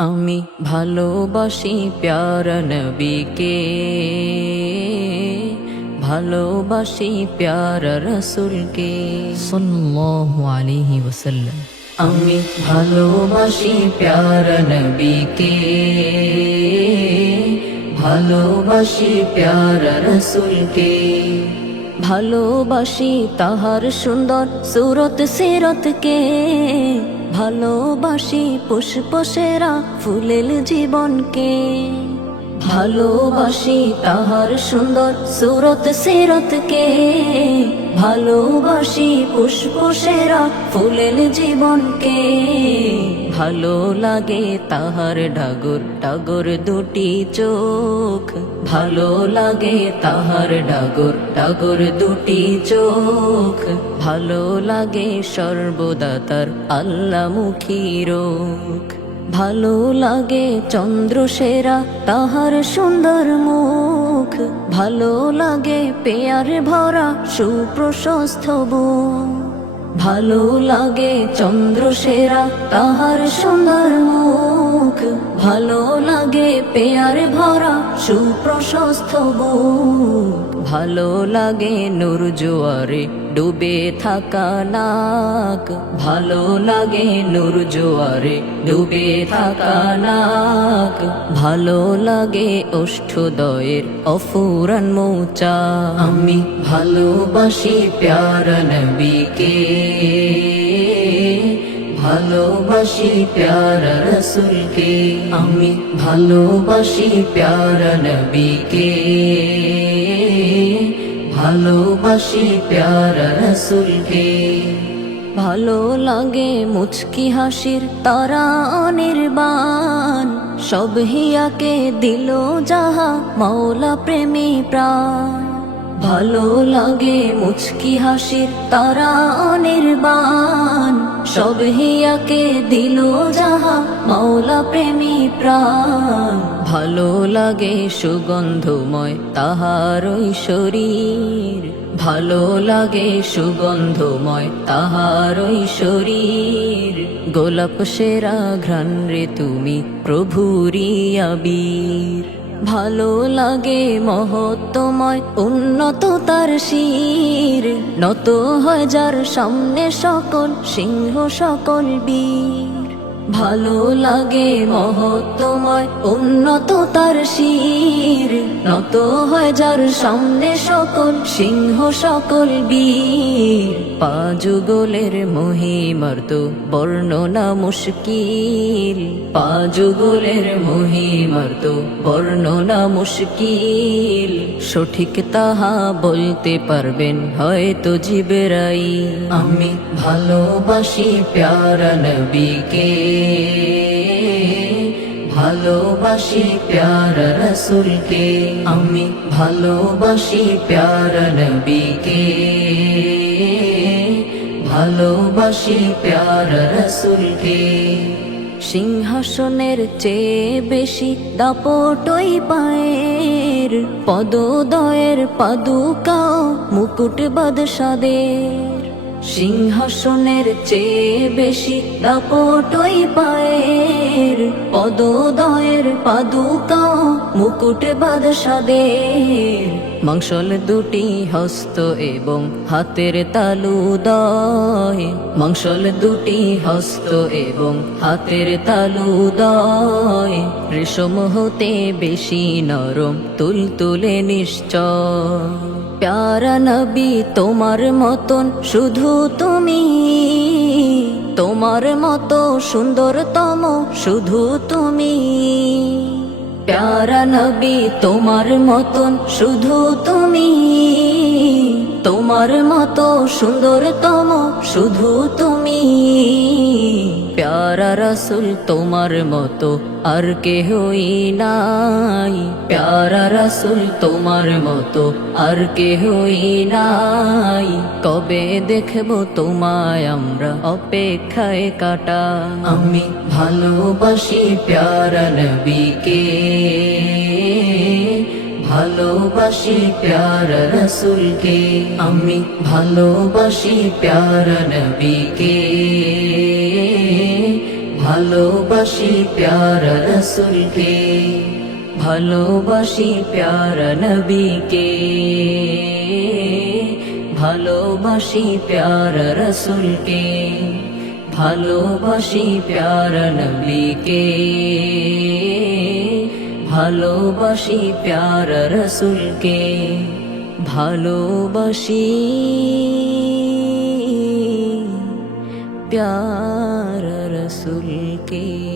আমি ভালোবাসি প্যারা নবীকে, ভালোবাসি প্যারা রসুলকে সাল্লাল্লাহু আলাইহি ওয়াসাল্লাম। আমি ভালোবাসি প্যারা নবীকে, ভালোবাসি প্যারা রসুলকে। ভালোবাসি তাহার সুন্দর সুরত সিরতকে, ভালোবাসি পুষ্প সেরা ফুলেল জীবনকে। ভালোবাসি তাহার সুন্দর সুরত সিরতকে, ভালোবাসি পুষ্প সেরা ফুলেল জীবনকে। ভালো লাগে তাহার ডাগর ডাগর দুটি চোখ, ভালো লাগে তাহার ডাগর ডাগর দুটি চোখ। ভালো লাগে সর্বদা তার আল্লাহমুখী রোখ, ভালো লাগে চন্দ্র সেরা তাহার সুন্দর মুখ। ভালো লাগে পেয়ার ভরা সুপ্রশস্ত বুক, ভালো লাগে চন্দ্র সেরা তাহার সুন্দর মুখ। ভালো লাগে পেয়ার ভরা সুপ্রশস্ত বুক, ভালো লাগে নূর জোয়ারে ডুবে থাকা নাক। ভালো লাগে নূর জোয়ারে ডুবে থাকা নাক, ভালো লাগে ওষ্ঠদয়ের অফুরান মৌচা। আমি ভালোবাসি প্যারা নবীকে, ভালোবাসি প্যারা রসুলকে। আমি ভালোবাসি প্যারা নবীকে, ভালোবাসি প্যারা রসুলকে। ভালো লাগে মুচকি হাসির তারা অনির্বাণ, সব হিয়াকে দিল যাহা মাওলা প্রেমী প্রাণ। ভালো লাগে মুচকি হাসির তারা অনির্বাণ, সব হিয়াকে দিল যাহা মাওলা প্রেমী প্রাণ। ভালো লাগে সুগন্ধময় তাহার ওই শরীর, ভালো লাগে সুগন্ধময় তাহার ওই শরীর। গোলাপ সেরা ঘ্রাণ রে তুমি প্রভুরি আবির। ভালো লাগে মহত্বময় উন্নত তার শির, নত হয় যার সামনে সকল সিংহ সকল বীর। ভালো লাগে মহত্বময় উন্নত তার শির, নত হয় যার সামনে সকল সিংহ সকল বীর। পাযুগলের মহিমার তো বর্ণনা মুশকিল, পাযুগলের মহিমার তো বর্ণনা মুশকিল। সঠিক তাহা বলতে পারবেন হয়তো জিবরাইল। আমি ভালোবাসি প্যারা নবীকে, ভালোবাসি প্যারা রসুলকে। আমি ভালোবাসি প্যারা নবীকে, ভালোবাসি প্যারা রসুলকে। সিংহাসনের চেয়ে বেশি দাপটই পায়ের, পদোদয়ের পাদুকাও মুকুট বাদশাদের। সিংহাসনের চেয়ে বেশি দাপটই পায়ের, পদোদয়ের পাদুকাও মুকুট বাদশাদের। মাংসল দুটি হস্ত এবং হাতের তালুদয়, মাংসল দুটি হস্ত এবং হাতের তালুদয়। রেশম হতে বেশি নরম তুলতুলে নিশ্চয়। প্যারা নবী তোমার মতন শুধু তুমি, তোমার মতো সুন্দরতম শুধু তুমি। প্যারা নবী তোমার মতন শুধু তুমি, তোমার মতো সুন্দরতম শুধু তুমি। প্যারা রসুল তোমার মতো আর কেহই নাই, প্যারা রসুল তোমার মতো আর কেহই নাই। কবে দেখবো তোমায় আমরা অপেক্ষায় কাটা। আমি ভালোবাসি প্যারা নবীকে, ভালোবাসি প্যারা রসুলকে। আমি ভালোবাসি প্যারা নবীকে, ভালোবাসি প্যারা রসুলকে, ভালোবাসি প্যারা নবীকে, ভালোবাসি প্যারা রসুলকে, ভালোবাসি প্যারা নবীকে, ভালোবাসি প্যারা রসুলকে, ভালোবাসি প্যারা রসুলকে।